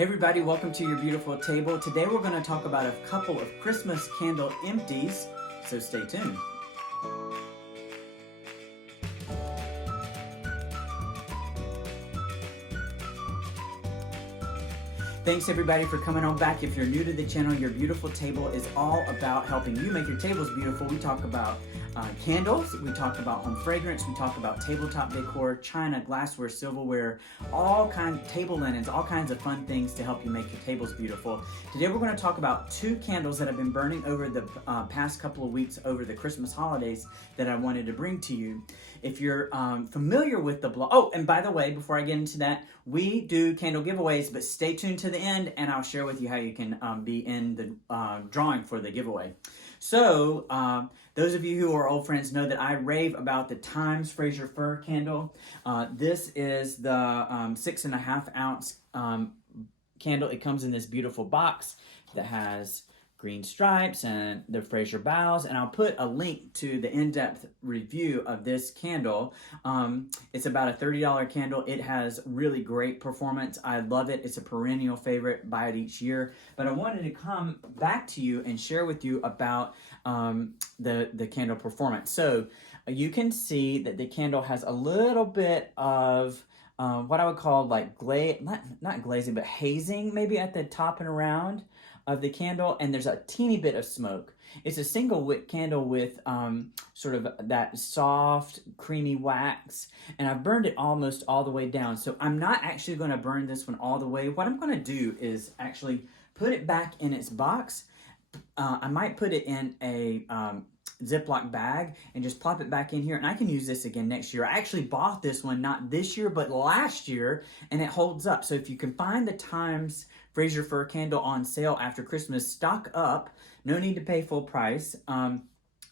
Hey everybody, welcome to your beautiful table. Today we're going to talk about a couple of Christmas candle empties, so stay tuned. Thanks everybody for coming on back. If you're new to the channel, Your Beautiful Table is all about helping you make your tables beautiful. We talk about candles, we talk about home fragrance, we talk about tabletop decor, china, glassware, silverware, all kinds of table linens, all kinds of fun things to help you make your tables beautiful. Today we're going to talk about two candles that have been burning over the past couple of weeks over the Christmas holidays that I wanted to bring to you. If you're familiar with the blog, oh, and by the way, before I get into that, we do candle giveaways, but stay tuned to the end and I'll share with you how you can be in the drawing for the giveaway. So, those of you who are old friends know that I rave about the Thymes Frasier Fir candle. This is the 6.5 ounce candle. It comes in this beautiful box that has green stripes and the Fraser boughs, and I'll put a link to the in-depth review of this candle. It's about a $30 candle. It has really great performance. I love it. It's a perennial favorite. Buy it each year. But I wanted to come back to you and share with you about the candle performance. So you can see that the candle has a little bit of what I would call like not glazing, but hazing maybe at the top and around of the candle, and there's a teeny bit of smoke. It's a single wick candle with sort of that soft, creamy wax, and I've burned it almost all the way down. So I'm not actually going to burn this one all the way. What I'm going to do is actually put it back in its box. I might put it in a Ziploc bag and just plop it back in here, and I can use this again next year. I actually bought this one not this year but last year, and it holds up. So if you can find the Thymes Frasier Fir candle on sale after Christmas, stock up. No need to pay full price.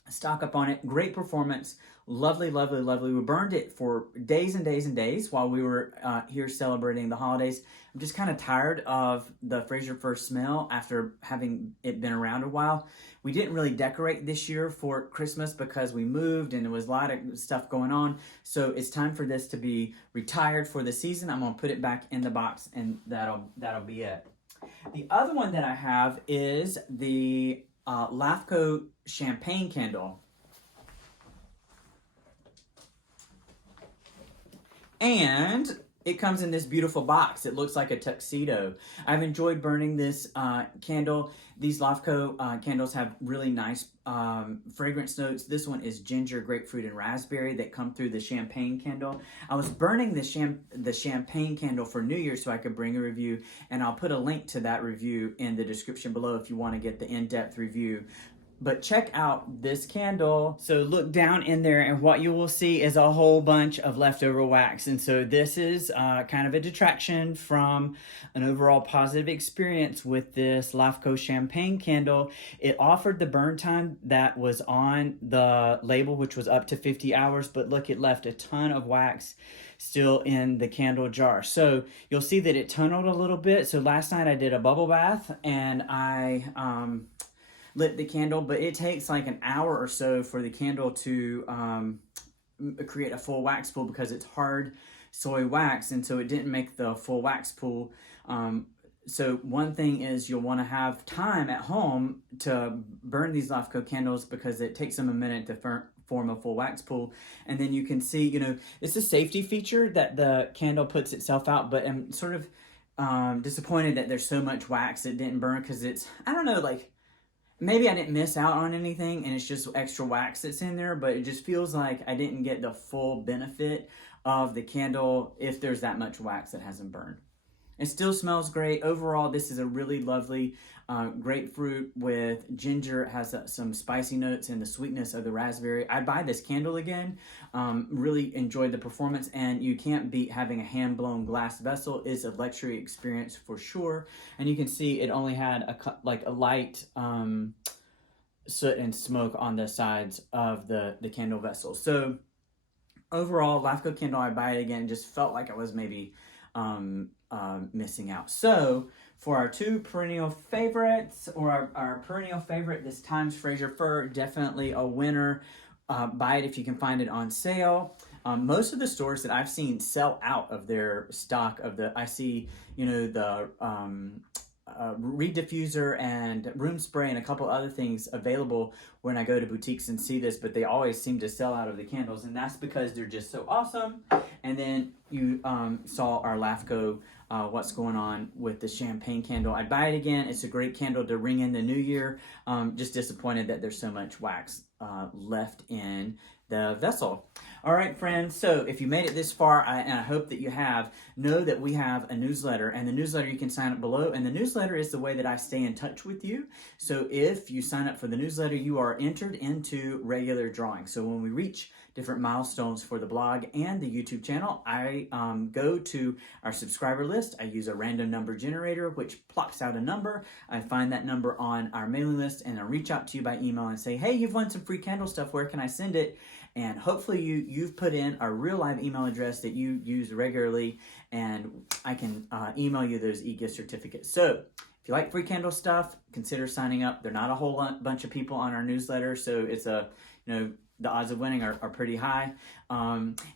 Stock up on it. Great performance. Lovely, lovely, lovely. We burned it for days and days and days while we were here celebrating the holidays. I'm just kind of tired of the Fraser Fir smell after having it been around a while. We didn't really decorate this year for Christmas because we moved and there was a lot of stuff going on. So it's time for this to be retired for the season. I'm going to put it back in the box and that'll be it. The other one that I have is the LAFCO Champagne candle. And it comes in this beautiful box. It looks like a tuxedo. I've enjoyed burning this candle. These LAFCO candles have really nice fragrance notes. This one is ginger, grapefruit, and raspberry that come through the champagne candle. I was burning the champagne candle for New Year's so I could bring a review, and I'll put a link to that review in the description below if you want to get the in-depth review. But check out this candle. So look down in there and what you will see is a whole bunch of leftover wax. And so this is kind of a detraction from an overall positive experience with this LAFCO Champagne candle. It offered the burn time that was on the label, which was up to 50 hours. But look, it left a ton of wax still in the candle jar. So you'll see that it tunneled a little bit. So last night I did a bubble bath and I lit the candle, but it takes like an hour or so for the candle to create a full wax pool because it's hard soy wax, and so it didn't make the full wax pool. So one thing is you'll want to have time at home to burn these LAFCO candles because it takes them a minute to form a full wax pool. And then you can see, you know, it's a safety feature that the candle puts itself out, but I'm sort of disappointed that there's so much wax that didn't burn because it's, I don't know, like, maybe I didn't miss out on anything and it's just extra wax that's in there, but it just feels like I didn't get the full benefit of the candle if there's that much wax that hasn't burned. It still smells great. Overall, this is a really lovely grapefruit with ginger. It has some spicy notes and the sweetness of the raspberry. I'd buy this candle again. Really enjoyed the performance, and you can't beat having a hand-blown glass vessel. It's a luxury experience for sure. And you can see it only had a light soot and smoke on the sides of the candle vessel. So overall, LAFCO candle, I'd buy it again. Just felt like I was maybe missing out. So for our two perennial favorites, or our perennial favorite, this Thymes Frasier Fir, definitely a winner. Buy it if you can find it on sale. Most of the stores that I've seen sell out of their stock of I see, the reed diffuser and room spray and a couple other things available when I go to boutiques and see this, but they always seem to sell out of the candles, and that's because they're just so awesome. And then you saw our LAFCO what's going on with the champagne candle. I'd buy it again. It's a great candle to ring in the new year. Just disappointed that there's so much wax left in the vessel. All right, friends, so if you made it this far, and I hope that you have, know that we have a newsletter, and the newsletter you can sign up below, and the newsletter is the way that I stay in touch with you. So if you sign up for the newsletter, you are entered into regular drawings. So when we reach different milestones for the blog and the YouTube channel, I go to our subscriber list. I use a random number generator, which plops out a number. I find that number on our mailing list, and I reach out to you by email and say, hey, you've won some free candle stuff. Where can I send it? And hopefully you've put in a real live email address that you use regularly, and I can email you those e-gift certificates. So if you like free candle stuff, consider signing up. They're not a whole bunch of people on our newsletter, so it's the odds of winning are pretty high.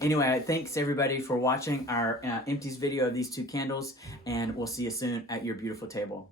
Anyway, thanks everybody for watching our Empties video of these two candles, and we'll see you soon at your beautiful table.